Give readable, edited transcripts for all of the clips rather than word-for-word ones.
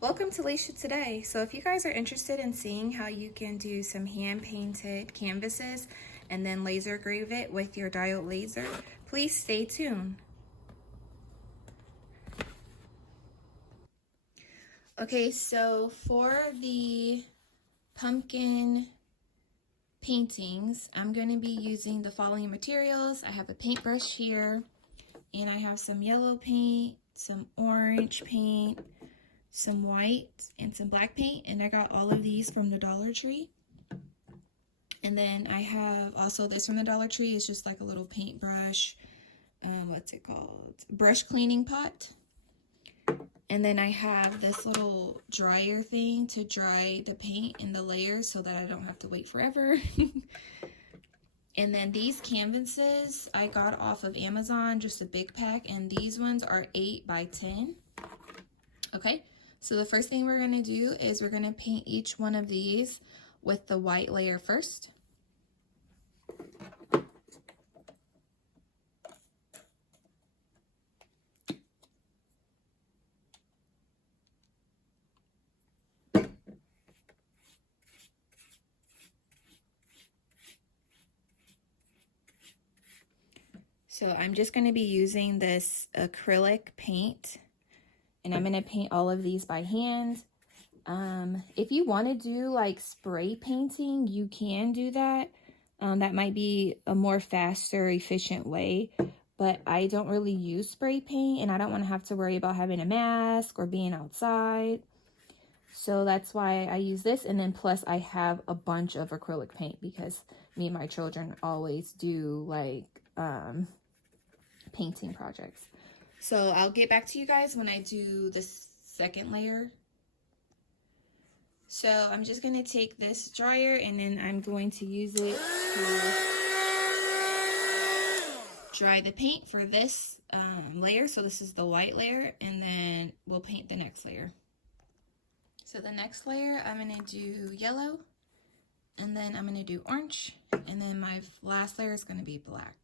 Welcome to LiciaToday. So if you guys are interested in seeing how you can do some hand painted canvases and then laser engrave it with your diode laser, please stay tuned. Okay, so for the pumpkin paintings, I'm going to be using the following materials. I have a paintbrush here, and I have some yellow paint, some orange paint, some white, and some black paint, and I got all of these from the Dollar Tree. And then I have also this from the Dollar Tree. It's just like a little paintbrush, what's it called? Brush cleaning pot. And then I have this little dryer thing to dry the paint in the layers so that I don't have to wait forever. And then these canvases I got off of Amazon, just a big pack, and these ones are 8 by 10. Okay, so the first thing we're going to do is we're going to paint each one of these with the white layer first. So I'm just going to be using this acrylic paint, and I'm going to paint all of these by hand. If you want to do like spray painting, you can do that. That might be a more faster, efficient way, but I don't really use spray paint, and I don't want to have to worry about having a mask or being outside. So that's why I use this, and then plus I have a bunch of acrylic paint because me and my children always do like painting projects. So I'll get back to you guys when I do the second layer. So I'm just going to take this dryer, and then I'm going to use it to dry the paint for this layer. So this is the white layer, and then we'll paint the next layer. So the next layer, I'm going to do yellow, and then I'm going to do orange, and then my last layer is going to be black.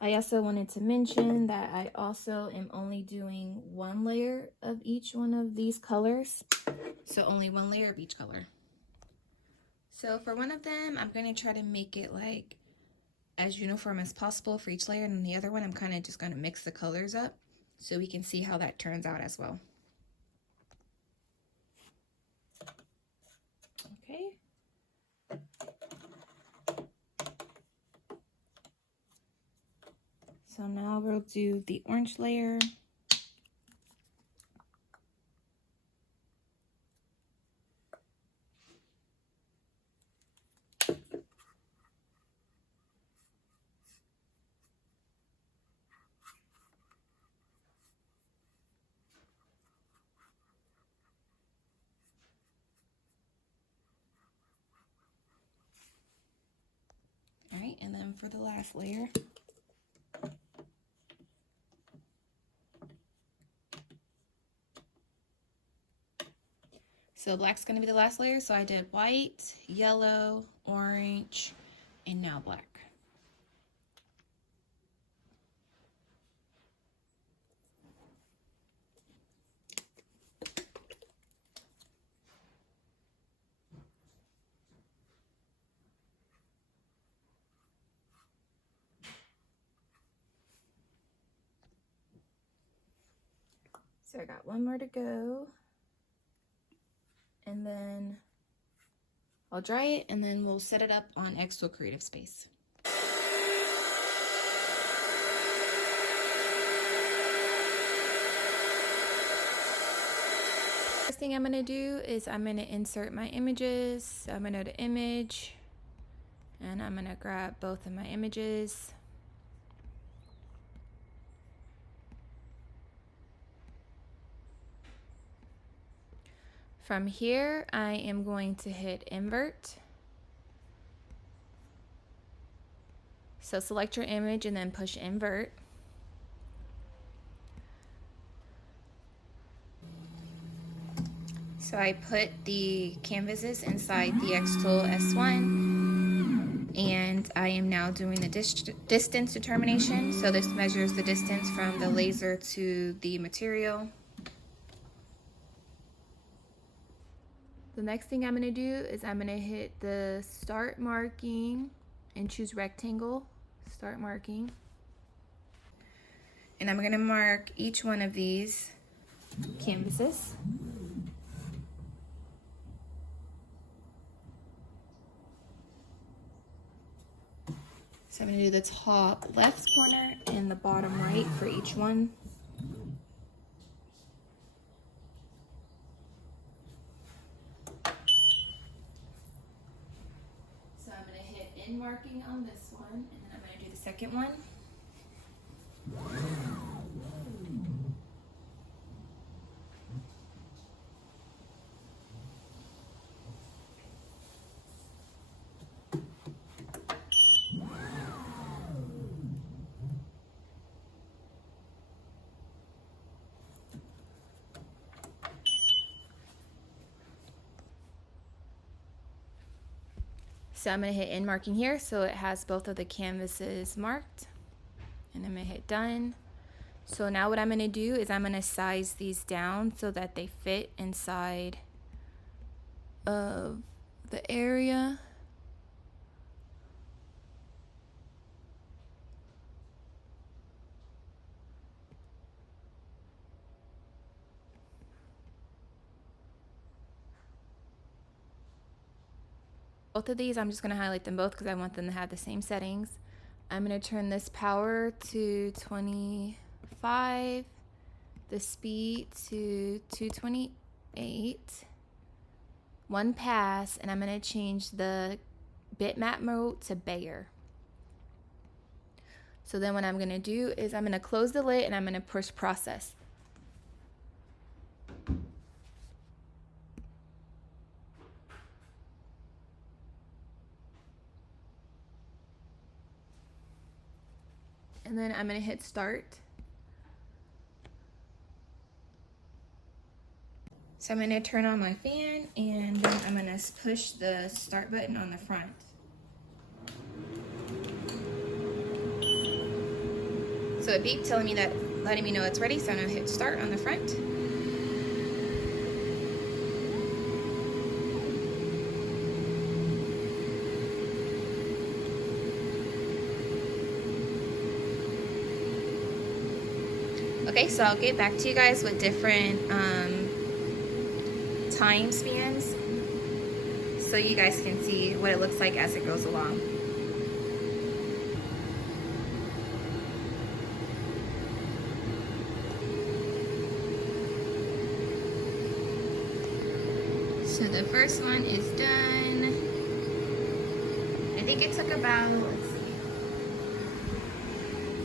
I also wanted to mention that I also am only doing one layer of each one of these colors. So only one layer of each color. So for one of them, I'm going to try to make it like as uniform as possible for each layer. And then the other one, I'm kind of just going to mix the colors up so we can see how that turns out as well. Okay. So now we'll do the orange layer. All right, and then for the last layer, so black's going to be the last layer. So I did white, yellow, orange, and now black. So I got one more to go, and then I'll dry it, and then we'll set it up on xTool Creative Space. First thing I'm going to do is I'm going to insert my images. I'm going to go to Image, and I'm going to grab both of my images. From here, I am going to hit invert. So select your image and then push invert. So I put the canvases inside the xTool S1, and I am now doing the distance determination. So this measures the distance from the laser to the material. The next thing I'm going to do is I'm going to hit the start marking and choose rectangle, start marking. And I'm going to mark each one of these canvases. So I'm going to do the top left corner and the bottom right for each one. So I'm going to hit end marking on this one, and then I'm going to do the second one. So I'm going to hit end marking here so it has both of the canvases marked, and I'm going to hit done. So now what I'm going to do is I'm going to size these down so that they fit inside of the area. Both of these, I'm just going to highlight them both because I want them to have the same settings. I'm going to turn this power to 25, the speed to 228, one pass, and I'm going to change the bitmap mode to Bayer. So then what I'm going to do is I'm going to close the lid and I'm going to push process. And then I'm going to hit start. So I'm going to turn on my fan, and then I'm going to push the start button on the front. So it beeped telling me that, letting me know it's ready, so I'm going to hit start on the front. Okay, so I'll get back to you guys with different time spans so you guys can see what it looks like as it goes along. So the first one is done. I think it took about, let's see.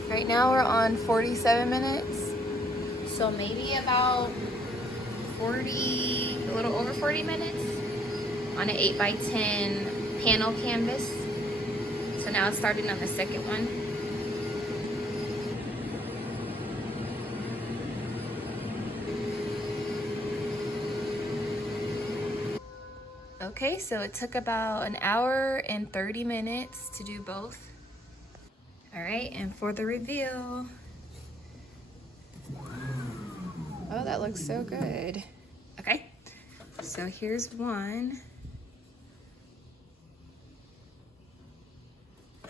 Right now we're on 47 minutes. So maybe about 40, a little over 40 minutes on an 8x10 panel canvas. So now it's starting on the second one. Okay, so it took about an hour and 30 minutes to do both. All right, and for the reveal. Oh, that looks so good. Okay, so here's one.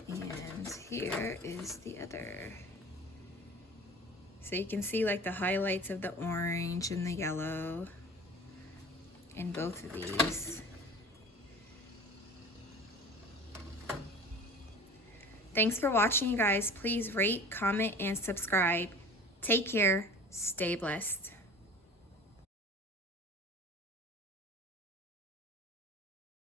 And here is the other. So you can see like the highlights of the orange and the yellow in both of these. Thanks for watching, you guys. Please rate, comment, and subscribe. Take care. Stay blessed.